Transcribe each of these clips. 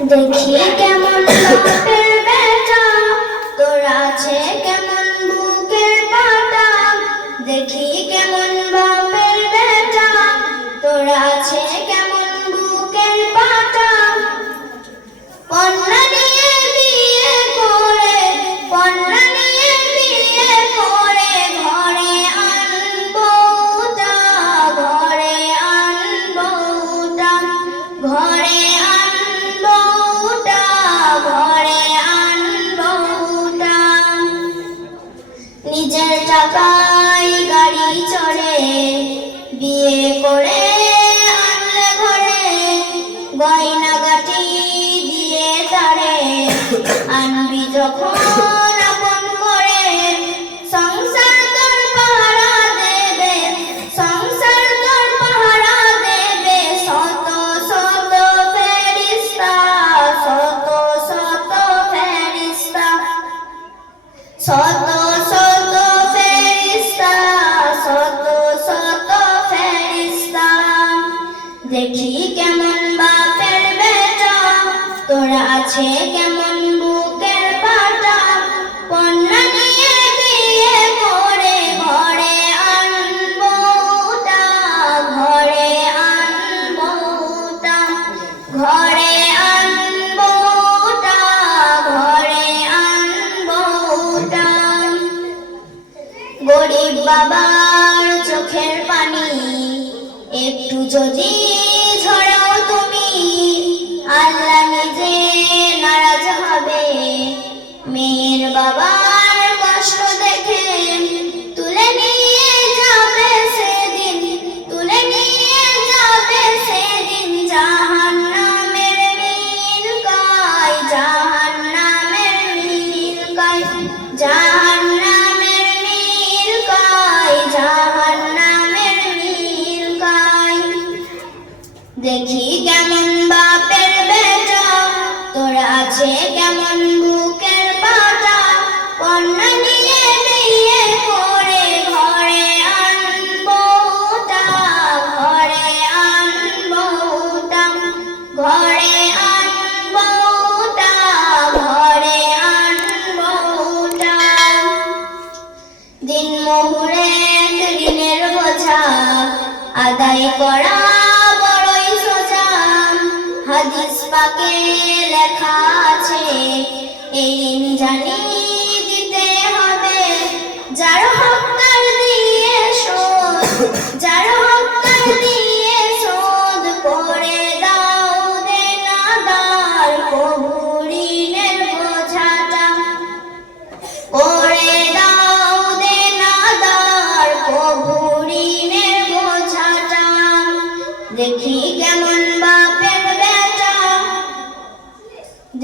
দেখি কেমন বাপের বেটা তোর আছে কেমন বুকের পাটা দেখি কেমন টাকায় গাড়ি চড়ে বিয়ে করে আনলে ঘরে গয়না গাটি দিয়ে তারে। আনবি যখন আছে কেমন বুকের পাটা কন্যা নিয়ে করে ঘরে আনব তা, ঘরে আনবোটা ঘরে আনবোটা ঘরে আনবোটা গরিব বাবার চোখের পানি, একটু যদি আছে কেমন বুকের পাটা কন্যা ঘরে ঘরে ঘরে দিন মোহরে বোঝা আদায় করা পাকে লেখা আছে এই জানি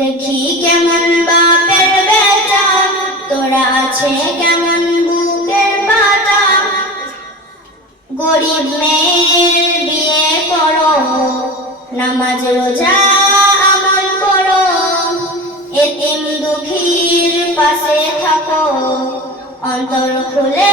দেখি কেমন বাপের বেটা, তোরা আছে কেমন বুকের পাটা গরিব মেয়ের বিয়ে করো, নামাজ রোজা করো, এতিম দুঃখীর পাশে থাকো, অন্তর খুলে